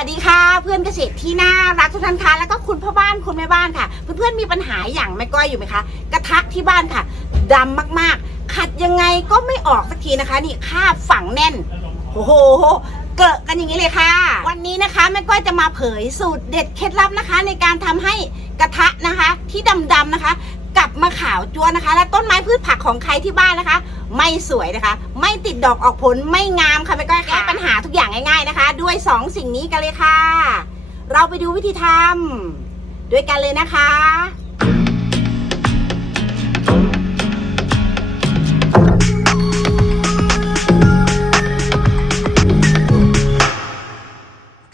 สวัสดีค่ะเพื่อนเกษตรที่น่ารักทุกท่านคะแล้วก็คุณพ่อบ้านคุณแม่บ้านค่ะ เพื่อนๆมีปัญหาอย่างแม่ก้อยอยู่ไหมคะกระทะที่บ้านค่ะดำมากๆ ขัดยังไงก็ไม่ออกสักทีนะคะ นี่คาบฝังแน่นโอ้โหเกลอะกันอย่างนี้เลยค่ะ วันนี้นะคะแม่ก้อยจะมาเผยสูตรเด็ดเคล็ดลับนะคะ ในการทำให้กระทะนะคะที่ดำๆนะคะ กลับมาขาวจัวนะคะ และต้นไม้พืชผักของใครที่บ้านนะคะ ไม่สวยนะคะ ไม่ติดดอกออกผลไม่งามค่ะแม่ก้อยค่ะแก้ปัญหาทุกอย่างง่าย ๆนะคะ ด้วย 2 สิ่งนี้กันเลยค่ะ เราไปดูวิธีทำด้วยกันเลยนะคะ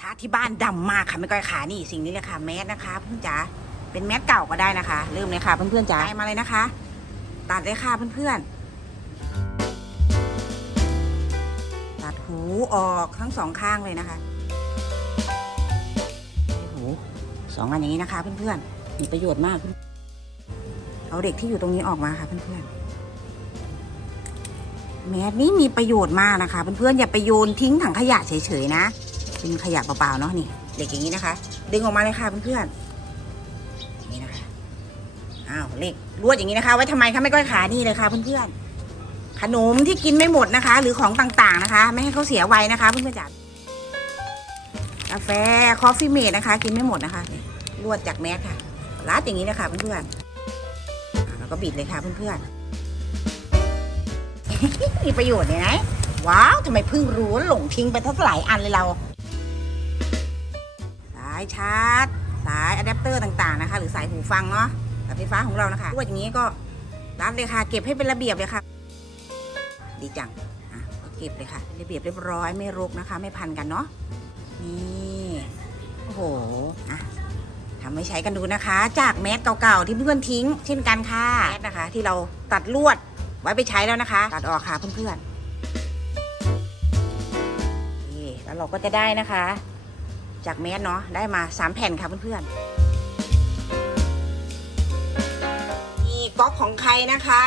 ถ้าที่บ้านดำมากค่ะแม่ก้อยขานี่สิ่งนี้เลยค่ะแมสนะคะเพื่อนจ๋า เป็นแมสเก่าก็ได้นะคะ เริ่มเลยค่ะเพื่อนๆจ๋าได้มาเลยนะคะ ตัดเลยค่ะเพื่อนๆ ตัดหูออกทั้งสองข้างเลยนะคะหูสองอันอย่างนี้นะคะ เพื่อนๆ มีประโยชน์มาก เอาเด็กที่อยู่ตรงนี้ออกมาค่ะเพื่อนๆแมสนี้มีประโยชน์มากนะคะ เพื่อนๆอย่าไปโยนทิ้งถังขยะเฉยๆนะ เป็นขยะเปล่าๆเนาะนี่ เด็กอย่างนี้นะคะ ดึงออกมาเลยค่ะเพื่อนๆ อ้าวเหล็กลวดอย่างนี้นะคะ ไว้ทำไมคะไม่ก้อยขานี่เลยค่ะเพื่อนๆขนมที่กินไม่หมดนะคะ หรือของต่างๆนะคะ ไม่ให้เขาเสียไวนะคะ เพื่อนๆจ๋ากาแฟคอฟฟี่เมดนะคะ กินไม่หมดนะคะลวดจากแมสค่ะรัดอย่างนี้นะคะเพื่อนๆแล้วก็บิดเลยค่ะเพื่อนๆมีประโยชน์เนี่ยนะว้าวทำไมเพิ่งรู้หลงทิ้งไปทั้งหลายอันเลยเราสายชาร์จสายอะแดปเตอร์ต่างๆนะคะ หรือสายหูฟังเนาะ สายไฟฟ้าของเรานะคะลวดอย่างนี้ก็รัดเลยค่ะ เก็บให้เป็นระเบียบเลยค่ะ ดีจังอะก็เก็บเลยค่ะระเบียบเรียบร้อยไม่รกนะคะ ไม่พันกันเนาะนี่โอ้โหอะทำให้ใช้กันดูนะคะ จากแมสเก่าๆที่เพื่อนทิ้ง เช่นกันค่ะแมสนะคะ ที่เราตัดลวดไว้ไปใช้แล้วนะคะ ตัดออกค่ะเพื่อนๆนี่แล้วเราก็จะได้นะคะ จากแมสเนาะได้มา 3 แผ่นค่ะเพื่อนๆ ก๊อกของใครนะคะ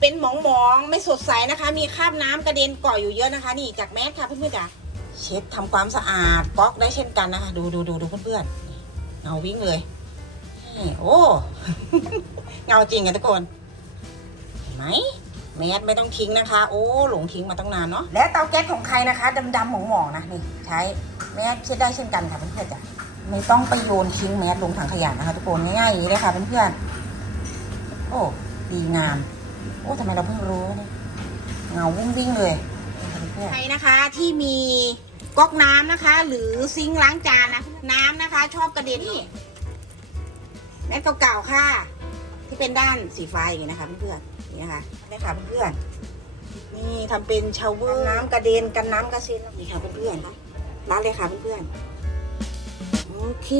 เป็นหมองหมองไม่สดใสนะคะ มีคราบน้ำกระเด็นเก่ออยู่เยอะนะคะ นี่จากแมสค่ะเพื่อนๆจ้ะเช็ดทำความสะอาดก๊อกได้เช่นกันนะคะ ดูดูดูดูเพื่อนๆเงาวิ่งเลยโอ้เงาจริงอะทุกคนเห็นไหมแมสไม่ต้องทิ้งนะคะ โอ้หลงทิ้งมาตั้งนานเนาะและเตาแก๊สของใครนะคะดำๆหมองๆนะนี่ใช้แมสเช็ดได้เช่นกันค่ะเพื่อนๆจ้ะไม่ต้องไปโยนทิ้งแมสลงถังขยะนะคะทุกคนง่ายๆอย่างนี้เลยค่ะเพื่อนๆ โอ้ดีงาม โอ้ทำไมเราเพิ่งรู้เนี่ยเงาวิ่งวิ่งๆเลยใครนะคะที่มีก๊อกน้ำนะคะ หรือซิงค์ล้างจานนะน้ำนะคะ ชอบกระเด็นนี่แมสเก่าๆค่ะ ที่เป็นด้านสีฟ้าอย่างนี้นะคะเพื่อนๆนี่นะคะนี่ค่ะเพื่อนๆนี่ทำเป็นชาวเวอร์น้ำกระเด็นกันน้ำกระเซ็นนี่ค่ะเพื่อนๆร้านเลยค่ะเพื่อนๆโอเค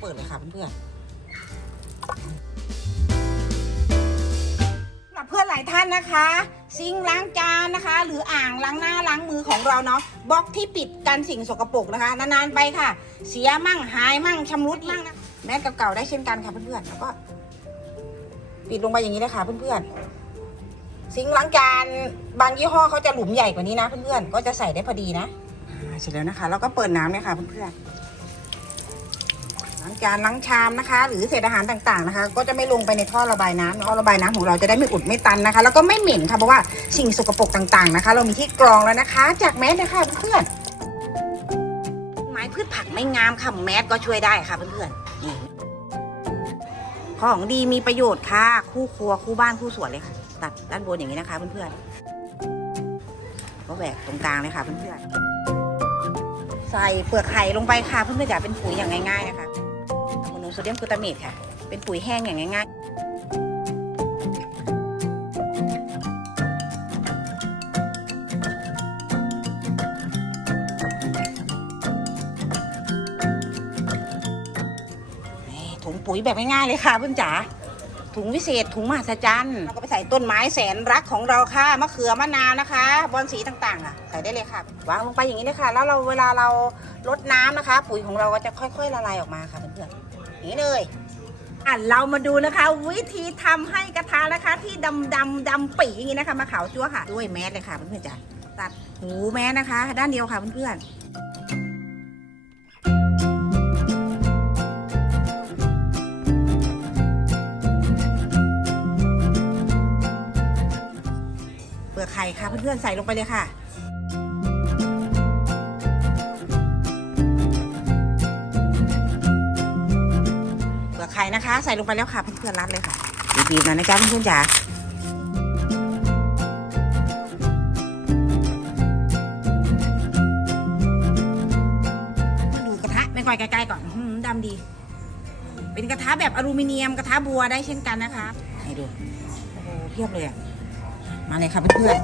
เปิดเลยค่ะเพื่อนๆสำหรับ เพื่อนหลายท่านนะคะ ซิงล้างจานนะคะ หรืออ่างล้างหน้าล้างมือของเราเนาะบล็อกที่ปิดกันสิ่งสกปรกนะคะ นานๆไปค่ะ เสียมั่งหายมั่งชำรุดมั่งนะแมสเก่าๆได้เช่นกันค่ะเพื่อนๆแล้วก็ ปิดลงไปอย่างนี้เลยค่ะเพื่อนๆซิงล้างจานบางยี่ห้อเขาจะหลุมใหญ่กว่านี้นะเพื่อนๆก็จะใส่ได้พอดีนะเสร็จแล้วนะคะ แล้วก็เปิดน้ำเลยค่ะเพื่อนๆ จานล้างชามนะคะ หรือเศษอาหารต่างๆนะคะ ก็จะไม่ลงไปในท่อระบายน้ำท่อระบายน้ำของเราจะได้ไม่อุดไม่ตันนะคะ แล้วก็ไม่เหม็นค่ะเพราะว่าสิ่งสกปรกต่างๆนะคะ เรามีที่กรองแล้วนะคะ จากแมสนะคะเพื่อนไม้พืชผักไม่งามค่ะแมสก็ช่วยได้ค่ะเพื่อนๆนี่ของดีมีประโยชน์ค่ะ คู่ครัวคู่บ้านคู่สวนเลยค่ะตัดด้านบนอย่างนี้นะคะเพื่อนๆก็แหวกตรงกลางเลยค่ะเพื่อนๆใส่เปลือกไข่ลงไปค่ะเพื่อนๆจะเป็นปุ๋ยอย่างง่ายๆนะคะ โซเดียมกลูตาเมตค่ะ เป็นปุ๋ยแห้งอย่างง่ายๆถุงปุ๋ยแบบง่ายๆเลยค่ะเพื่อนจ๋าถุงวิเศษถุงมหัศจรรย์เราก็ไปใส่ต้นไม้แสนรักของเราค่ะมะเขือมะนาวนะคะบอลสีต่างๆอะใส่ได้เลยค่ะวางลงไปอย่างนี้เลยค่ะ แล้วเราเวลาเราลดน้ำนะคะ ปุ๋ยของเราก็จะค่อย ๆ ละลายออกมาค่ะเพื่อนๆ นี้เลยอะเรามาดูนะคะ วิธีทำให้กระทะนะคะ ที่ดำดำดำปีอย่างนี้นะคะ มาขาวจั๊วค่ะด้วยแมสเลยค่ะเพื่อนๆจ้ะตัดหูแม้นะคะ ด้านเดียวค่ะเพื่อนๆเปลือกไข่ค่ะเพื่อนๆใส่ลงไปเลยค่ะ ไข่นะคะ ใส่ลงไปแล้วค่ะเพื่อนๆรัดเลยค่ะบีบๆหน่อยนะจ๊ะเพื่อนๆจ๋ามาดูกระทะไม่ก่อยใกล้ๆก่อนอื้อหือดำดี เป็นกระทะแบบอลูมิเนียมกระทะบัวได้เช่นกันนะคะ ให้ดูโอ้โหเพียบเลยอะมาเลยค่ะเพื่อน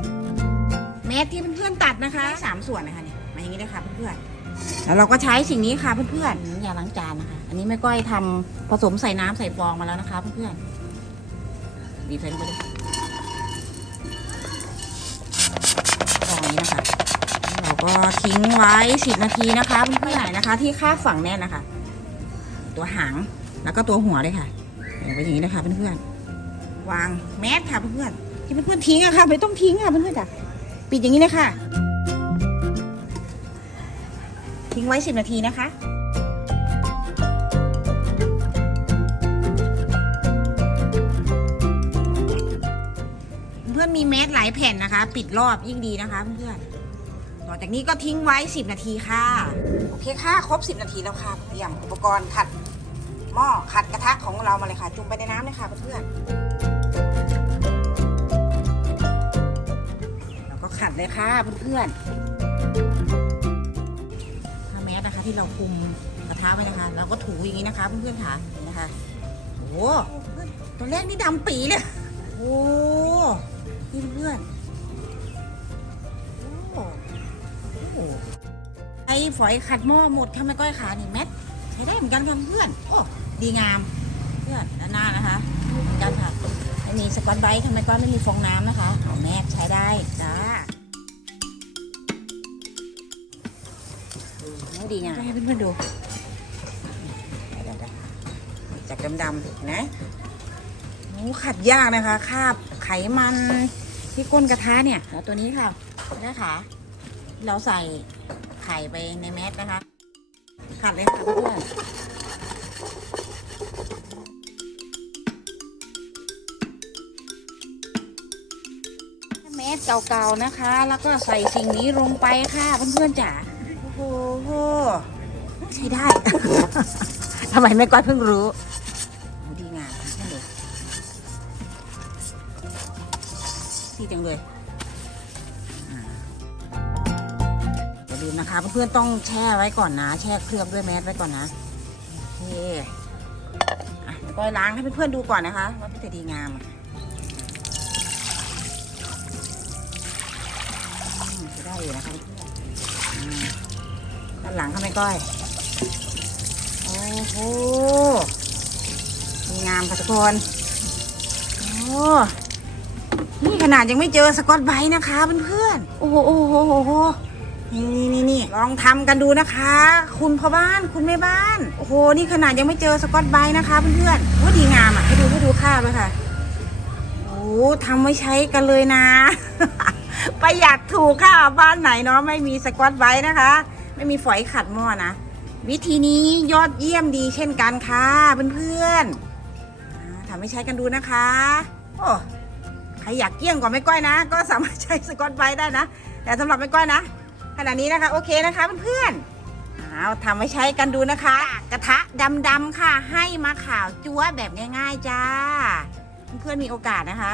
ๆเม็ดที่เพื่อนๆตัดนะคะสามส่วนนะคะเนี่ยมาอย่างนี้เลยค่ะเพื่อนๆ แล้วเราก็ใช้สิ่งนี้ค่ะเพื่อนๆน้ำยาล้างจานนะคะ อันนี้แม่ก้อยทำผสมใส่น้ำใส่ฟองมาแล้วนะคะเพื่อนๆบีบใส่ลงไปเลยฟองนี้นะคะ เราก็ทิ้งไว้สิบนาทีนะคะเพื่อนๆนะคะ ที่คาฝั่งแน่นนะคะ ตัวหางแล้วก็ตัวหัวเลยค่ะอย่างไปอย่างนี้นะคะเพื่อนๆวางแมสค่ะเพื่อนๆที่เพื่อนๆทิ้งอะค่ะไม่ต้องทิ้งอะเพื่อนๆจ้ะปิดอย่างนี้เลยค่ะ ทิ้งไว้สิบนาทีนะคะ เพื่อนมีแมสหลายแผ่นนะคะ ปิดรอบยิ่งดีนะคะเพื่อนต่อจากนี้ก็ทิ้งไว้ 10 นาทีค่ะ โอเคค่ะ ครบ 10 นาทีแล้วค่ะเตรียมอุปกรณ์ขัดหม้อขัดกระทะของเรามาเลยค่ะ จุ่มไปในน้ำเลยค่ะเพื่อนแล้วก็ขัดเลยค่ะเพื่อนๆ สนะคะ ที่เราคุมกระทะไว้นะคะ เราก็ถูอย่างนี้นะคะ เพื่อนๆค่ะเห็นนะคะโอ้โหตัวแรกนี่ดำปีเลยโอ้นี่เพื่อนโอ้โอ้ไอ้ฝอยขัดหม้อหมดทำไมก้อยขานี่แมทใช้ได้เหมือนกันค่ะเพื่อนโอ้ดีงามเพื่อนด้านหน้านะคะเหมือนกันค่ะไม่มีสกอตไบท์ทำไมก้อยไม่มีฟองน้ำนะคะเอาแมทใช้ได้จ้า ดีงามให้เพื่อนๆดูเดี๋ยวๆจากดำๆนะโอ้ขัดยากนะคะคาบไขมันที่ก้นกระทะเนี่ยแล้วตัวนี้ค่ะนะคะเราใส่ไข่ไปในแมสนะคะ ขัดเลยค่ะเพื่อนแมสเก่าๆนะคะ แล้วก็ใส่สิ่งนี้ลงไปค่ะเพื่อนๆจ๋า โอ้โหใช้ได้ ทำไมแม่ก้อยเพิ่งรู้โอ้ดีงามใช่เลยดีจังเลยอ่าอย่าลืมนะคะเพื่อนๆต้องแช่ไว้ก่อนนะ แช่เครื่องด้วยแมสไว้ก่อนนะ โอเคอะเดี๋ยวก้อยล้างให้เพื่อนๆดูก่อนนะคะ ว่าจะดีงามอะอืมจะได้อยู่นะคะเพื่อน นหลังค่ะแม่ก้อย โอ้โหงามค่ะทุกคนโอ้นี่ขนาดยังไม่เจอสกอตไบรท์นะคะเพื่อนๆ โอ้โหโอ้โหโอ้โหนี่นี่นี่นี่ลองทำกันดูนะคะ คุณพ่อบ้านคุณแม่บ้าน โอ้โห นี่ขนาดยังไม่เจอสกอตไบรท์นะคะเพื่อนๆว่าดีงามอะ ให้ดูให้ดูค่าเลยค่ะ โอ้ทำไว้ใช้กันเลยนะประหยัดถูกค่ะบ้านไหนเนาะไม่มีสกอตไบรท์นะคะ ไม่มีฝอยขัดหม้อนะ วิธีนี้ยอดเยี่ยมดีเช่นกันค่ะเพื่อนๆทำให้ใช้กันดูนะคะ โอ้ใครอยากเกี้ยงกว่าไม่ก้อยนะ ก็สามารถใช้สกอตไบรท์ได้นะ แต่สำหรับไม่ก้อยนะขณะนี้นะคะ โอเคนะคะเพื่อนๆเอาทำไว้ใช้กันดูนะคะ กระทะดำๆค่ะ ให้มาขาวจั๊วแบบง่าย ๆ จ้า เพื่อนๆมีโอกาสนะคะ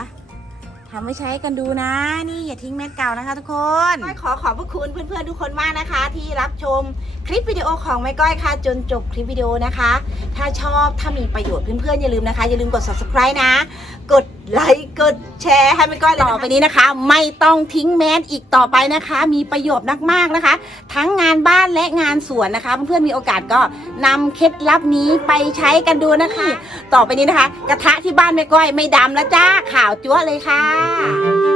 ทำไว้ใช้กันดูนะ นี่อย่าทิ้งเม็ดเก่านะคะทุกคนก้อยขอขอบพระคุณเพื่อนๆทุกคนมากนะคะ ที่รับชมคลิปวิดีโอของแม่ก้อยค่ะ จนจบคลิปวิดีโอนะคะ ถ้าชอบถ้ามีประโยชน์เพื่อนๆอย่าลืมนะคะ อย่าลืมกด subscribe นะ กด ไลค์กดแชร์ให้ไม่ก้อยต่อไปนี้นะคะ ไม่ต้องทิ้งแมสอีกต่อไปนะคะ มีประโยชน์มากๆนะคะ ทั้งงานบ้านและงานสวนนะคะ เพื่อนๆมีโอกาสก็นำเคล็ดลับนี้ไปใช้กันดูนะคะ ต่อไปนี้นะคะ กระทะที่บ้านแม่ก้อยไม่ดำแล้วจ้าข่าวจั๊วเลยค่ะ